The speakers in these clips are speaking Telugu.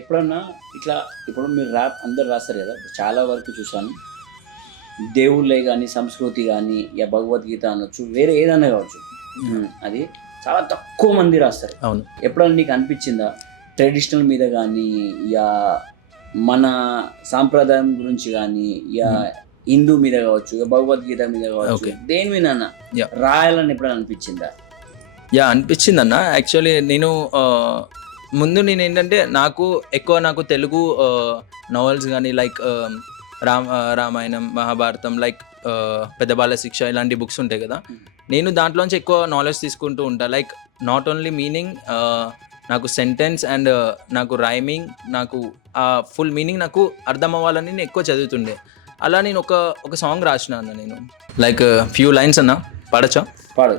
ఎప్పుడన్నా ఇట్లా ఇప్పుడు మీరు ర్యాప్ అందరు రాస్తారు కదా! చాలా వరకు చూశాను. దేవుళ్ళే గాని, సంస్కృతి గాని, భగవద్గీత అనొచ్చు, వేరే ఏదైనా కావచ్చు. అది చాలా తక్కువ మంది రాస్తారు. అవును. ఎప్పుడన్నా నీకు అనిపించిందా? ట్రెడిషనల్ మీద గానీ, మన సాంప్రదాయం గురించి గానీ, హిందూ మీద కావచ్చు, భగవద్గీత మీద కావచ్చు, ఓకే. దేని మీదన్నా యాహ్! రాయాలని ఎప్పుడైనా అనిపించిందా? అనిపించిందన్న. యాక్చువల్లీ నేను ముందు నేనేంటంటే నాకు తెలుగు నవల్స్ గానీ లైక్ రామాయణం, మహాభారతం లైక్ పెద్ద బాల శిక్ష ఇలాంటి బుక్స్ ఉంటాయి కదా! నేను దాంట్లోంచి ఎక్కువ నాలెడ్జ్ తీసుకుంటూ ఉంటా. లైక్ నాట్ ఓన్లీ మీనింగ్, నాకు సెంటెన్స్ అండ్ నాకు రైమింగ్, నాకు ఫుల్ మీనింగ్ నాకు అర్థం అవ్వాలని నేను ఎక్కువ చదువుతుండే. అలా నేను ఒక సాంగ్ రాసిన అన్న నేను. లైక్ ఫ్యూ లైన్స్ అన్న పాడచ్చా? పాడు.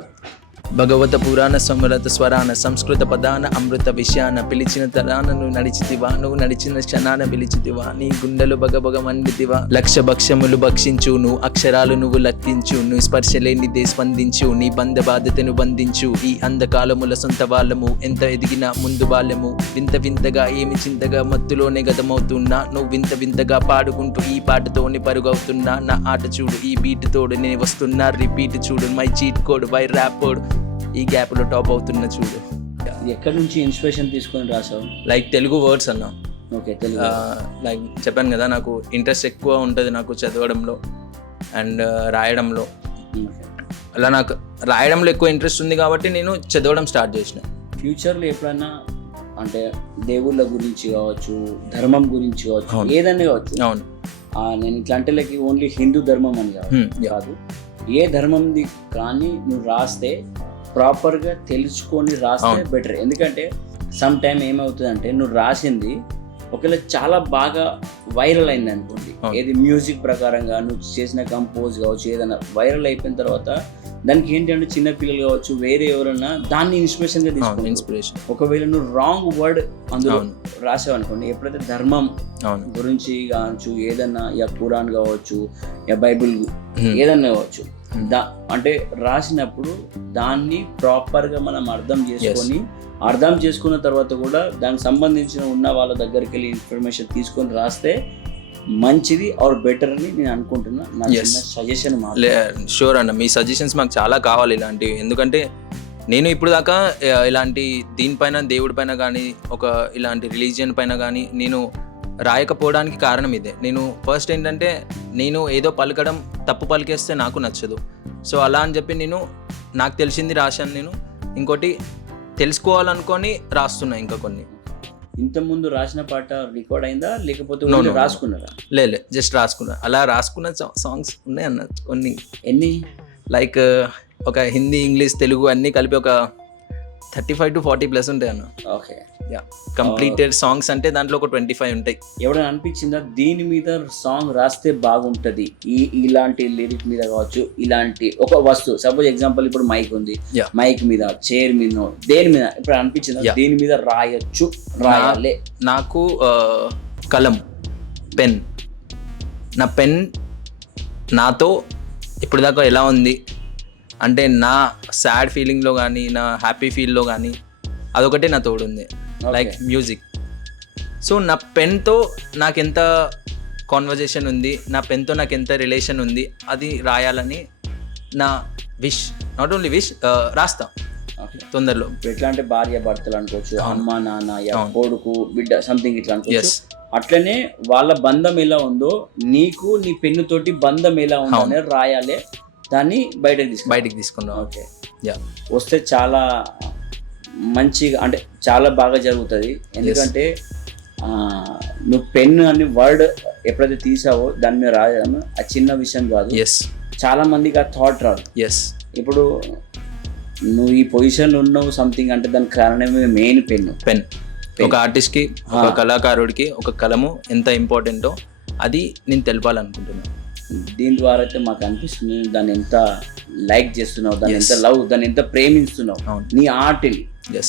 భగవత పురాణ సమరత స్వరాన సంస్కృత పదాన అమృత విషయాన పిలిచిన తరాన నువ్వు నడిచితివా, నువ్వు నడిచిన క్షణాన పిలిచితివా, నీ గుండెలు బగబగ మండితివా, లక్ష భక్ష్యములు భక్షించు, నువ్వు అక్షరాలు నువ్వు లెక్కించు, నువ్వు స్పర్శ లేనిదే స్పందించు, నీ బంధ బాధ్యతను బంధించు, ఈ అంధకాలముల సొంత వాళ్ళము, ఎంత ఎదిగినా ముందు వాళ్ళము, వింత వింతగా ఏమి చింతగా మత్తులోనే గతమవుతున్నా, నువ్వు వింత వింతగా పాడుకుంటూ ఈ పాటతోనే పరుగవుతున్నా, నా ఆట చూడు ఈ బీట్ తోడు నేను వస్తున్నా, రిపీట్ చూడు my cheat code by rap code, ఈ గ్యాప్లో టాప్ అవుతున్న చూడు. ఎక్కడి నుంచి ఇన్స్పిరేషన్ తీసుకొని రాసావు? లైక్ తెలుగు వర్డ్స్ అన్న. ఓకే, తెలుగు. లైక్ చెప్పాను కదా, నాకు ఇంట్రెస్ట్ ఎక్కువ ఉంటుంది నాకు చదవడంలో అండ్ రాయడంలో. అలా నాకు రాయడంలో ఎక్కువ ఇంట్రెస్ట్ ఉంది కాబట్టి నేను చదవడం స్టార్ట్ చేసిన. ఫ్యూచర్లో ఎప్పుడన్నా అంటే దేవుళ్ళ గురించి కావచ్చు, ధర్మం గురించి కావచ్చు, ఏదైనా కావచ్చు. అవును. నేను ఇట్లా అంటే లైక్ ఓన్లీ హిందూ ధర్మం అని కాదు, ఏ ధర్మంది కానీ నువ్వు రాస్తే ప్రాపర్గా తెలుసుకొని రాస్తే బెటర్. ఎందుకంటే సమ్ టైమ్ ఏమవుతుందంటే నువ్వు రాసింది ఒకవేళ చాలా బాగా వైరల్ అయింది అనుకోండి, ఏది మ్యూజిక్ ప్రకారంగా నువ్వు చేసిన కంపోజ్ కావచ్చు, ఏదైనా వైరల్ అయిపోయిన తర్వాత దానికి ఏంటంటే చిన్న పిల్లలు కావచ్చు, వేరే ఎవరన్నా దాన్ని ఇన్స్పిరేషన్గా తీసుకుంటారు. ఇన్స్పిరేషన్. ఒకవేళ నువ్వు రాంగ్ వర్డ్ అందులో రాసావు అనుకోండి, ఎప్పుడైతే ధర్మం గురించి కావచ్చు, ఏదన్నా ఖురాన్ కావచ్చు, బైబిల్ ఏదన్నా కావచ్చు, అంటే రాసినప్పుడు దాన్ని ప్రాపర్గా మనం అర్థం చేసుకున్న తర్వాత కూడా దానికి సంబంధించిన ఉన్న వాళ్ళ దగ్గరికి వెళ్ళి ఇన్ఫర్మేషన్ తీసుకొని రాస్తే మంచిది ఆర్ బెటర్ అని నేను అనుకుంటున్నా. నా సజెషన్. షూర్ అన్న, మీ సజెషన్స్ మాకు చాలా కావాలి ఇలాంటివి. ఎందుకంటే నేను ఇప్పుడు దాకా ఇలాంటి దీనిపైన దేవుడి పైన కానీ ఇలాంటి రిలీజియన్ పైన కానీ నేను రాయకపోవడానికి కారణం ఇదే. నేను ఫస్ట్ ఏంటంటే నేను ఏదో పలకడం తప్పు పలికేస్తే నాకు నచ్చదు. సో అలా అని చెప్పి నాకు తెలిసింది రాశాను. నేను ఇంకోటి తెలుసుకోవాలనుకొని రాస్తున్నా ఇంకా కొన్ని. ఇంతకుముందు రాసిన పాట రికార్డ్ అయిందా లేకపోతే రాసుకున్నారా? లేదు, జస్ట్ రాసుకున్నా. అలా రాసుకున్న సాంగ్స్ ఉన్నాయి అన్న కొన్ని. ఎన్ని? లైక్ ఒక హిందీ, ఇంగ్లీష్, తెలుగు అన్నీ కలిపి ఒక 35 to 40 ప్లస్ ఉంటాయి అన్న. ఓకే. కంప్లీటెడ్ సాంగ్స్ అంటే దాంట్లో ఒక 25 ఉంటాయి. ఎవరైనా అనిపించిందా దీని మీద సాంగ్ రాస్తే బాగుంటుంది, ఇలాంటి లిరిక్ మీద కావచ్చు, ఇలాంటి ఒక వస్తువు, సపోజ్ ఎగ్జాంపుల్ ఇప్పుడు మైక్ ఉంది, మైక్ మీద, చైర్ మీద, దేని మీద ఇప్పుడు అనిపించిందా దీని మీద రాయాలి? నాకు కలం, పెన్, నా పెన్ నాతో ఇప్పుడు దాకా ఎలా ఉంది అంటే నా సాడ్ ఫీలింగ్లో కానీ నా హ్యాపీ ఫీల్లో కానీ అదొకటే నా తోడుంది. Like music. సో నా పెన్తో నాకు ఎంత కాన్వర్జేషన్ ఉంది, నా పెన్తో నాకు ఎంత రిలేషన్ ఉంది, అది రాయాలని నా విష్. నాట్ ఓన్లీ విష్, రాస్తా తొందరలో. ఎట్లా అంటే భార్య భర్తలు అనుకోవచ్చు, అమ్మ నాన్న, కొడుకు బిడ్డ, సంథింగ్ ఇట్లా అనుకోవచ్చు. అట్లనే వాళ్ళ బంధం ఎలా ఉందో నీకు నీ పెన్ను తోటి బంధం ఎలా ఉందో అనేది రాయాలి, దాన్ని బయటకు తీసుకున్నావు. ఓకే. వస్తే చాలా మంచిగా అంటే చాలా బాగా జరుగుతుంది. ఎందుకంటే నువ్వు పెన్ను అని వర్డ్ ఎప్పుడైతే తీసావో దాని మీద రాయడం ఆ చిన్న విషయం కాదు. చాలా మందికి ఆ థాట్ రాదు. ఇప్పుడు నువ్వు ఈ పొజిషన్లో ఉన్నావు సంథింగ్ అంటే దానికి కారణమే మెయిన్ పెన్. ఒక ఆర్టిస్ట్కి, ఒక కళాకారుడికి ఒక కలము ఎంత ఇంపార్టెంటో అది నేను తెలపాలనుకుంటున్నాను. దీని ద్వారా అయితే మాకు అనిపిస్తుంది దాన్ని ఎంత లైక్ చేస్తున్నావు, దాన్ని ఎంత లవ్, దాన్ని ఎంత ప్రేమిస్తున్నావు, నీ ఆర్ట్ని.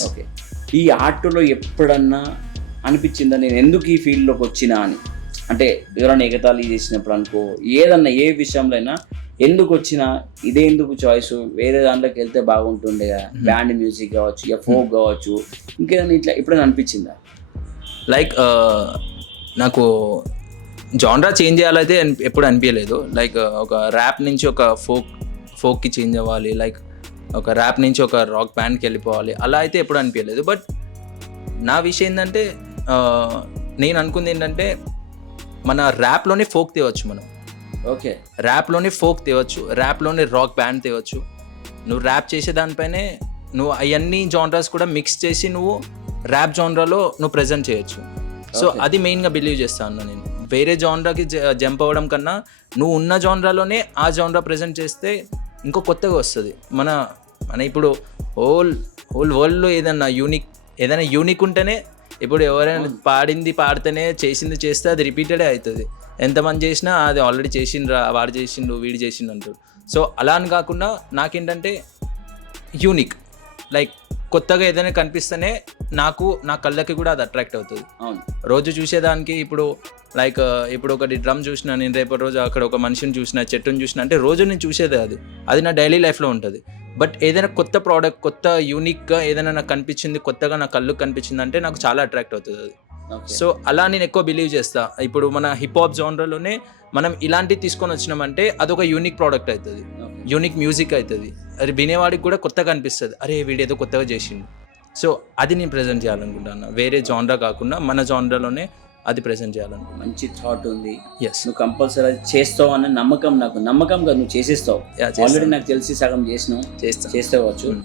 ఓకే. ఈ ఆర్ట్లో ఎప్పుడన్నా అనిపించిందా నేను ఎందుకు ఈ ఫీల్డ్లోకి వచ్చినా అని? అంటే ఎవరైనా ఎగతాళి చేసినప్పుడు అనుకో, ఏదన్నా ఏ విషయంలో అయినా ఎందుకు వచ్చినా, ఇదే ఎందుకు చాయిస్, వేరే దాంట్లోకి వెళ్తే బాగుంటుండే, బ్యాండ్ మ్యూజిక్ కావచ్చు, ఫోక్ కావచ్చు, ఇంకేదైనా ఇట్లా ఎప్పుడైనా అనిపించిందా? లైక్ నాకు జాన్రా చేంజ్ చేయాలైతే ఎప్పుడు అనిపించలేదు. లైక్ ఒక ర్యాప్ నుంచి ఒక ఫోక్కి చేంజ్ అవ్వాలి, లైక్ ఒక ర్యాప్ నుంచి ఒక రాక్ బ్యాండ్కి వెళ్ళిపోవాలి, అలా అయితే ఎప్పుడు అనిపించలేదు. బట్ నా విషయం ఏంటంటే నేను అనుకుంది ఏంటంటే మన ర్యాప్లోనే ఫోక్ తేవచ్చు మనం. ఓకే, ర్యాప్లోనే ఫోక్ తేవచ్చు, ర్యాప్లోనే రాక్ బ్యాండ్ తేవచ్చు. నువ్వు ర్యాప్ చేసే దానిపైనే నువ్వు అవన్నీ జాన్రాస్ కూడా మిక్స్ చేసి నువ్వు ర్యాప్ జాన్రాలో నువ్వు ప్రజెంట్ చేయొచ్చు. సో అది మెయిన్గా బిలీవ్ చేస్తాను నేను. వేరే జాన్రాకి జంప్ అవ్వడం కన్నా నువ్వు ఉన్న జాన్రాలోనే ఆ జాన్రా ప్రజెంట్ చేస్తే ఇంకో కొత్తగా వస్తుంది. మన ఇప్పుడు హోల్ వరల్డ్లో ఏదైనా యూనిక్ ఉంటేనే, ఇప్పుడు ఎవరైనా పాడితేనే చేసింది చేస్తే అది రిపీటెడే అవుతుంది. ఎంతమంది చేసినా అది ఆల్రెడీ చేసిండ్రా, వాడు చేసిండు, వీడు చేసిండు అంటారు. సో అలా అని కాకుండా నాకేంటంటే యూనిక్, లైక్ కొత్తగా ఏదైనా కనిపిస్తేనే నా కళ్ళకి కూడా అది అట్రాక్ట్ అవుతుంది. రోజు చూసేదానికి ఇప్పుడు లైక్ ఇప్పుడు ఒకటి డ్రమ్ చూసినా నేను, రేపటి రోజు అక్కడ ఒక మనిషిని చూసినా, చెట్టుని చూసినా అంటే రోజు నేను చూసేదే అది నా డైలీ లైఫ్లో ఉంటుంది. బట్ ఏదైనా కొత్త ప్రోడక్ట్, కొత్త యూనిక్గా ఏదైనా నాకు కనిపించింది, కొత్తగా నా కళ్ళుకి కనిపించింది అంటే నాకు చాలా అట్రాక్ట్ అవుతుంది అది. సో అలా నేను ఎక్కువ బిలీవ్ చేస్తా. ఇప్పుడు మన హిప్ హాప్ జానర్లోనే మనం ఇలాంటివి తీసుకొని వచ్చినామంటే అదొక యూనిక్ ప్రోడక్ట్ అవుతుంది, యూనిక్ మ్యూజిక్ అవుతుంది. అది వినేవాడికి కూడా కొత్తగా అనిపిస్తుంది, అరే వీడేదో కొత్తగా చేసిండు. సో అది నేను ప్రజెంట్ చేయాలనుకుంటున్నా, వేరే జానరా కాకుండా మన జానరాలోనే అది ప్రజెంట్ చేయాలనుకుంటున్నా. మంచి థాట్ ఉంది. ఎస్, నువ్వు కంపల్సరీ అది చేస్తావు అన్న నమ్మకం కాదు, నువ్వు చేసేస్తావు. ఆల్రెడీ నాకు తెలిసి సగం చేస్తావు.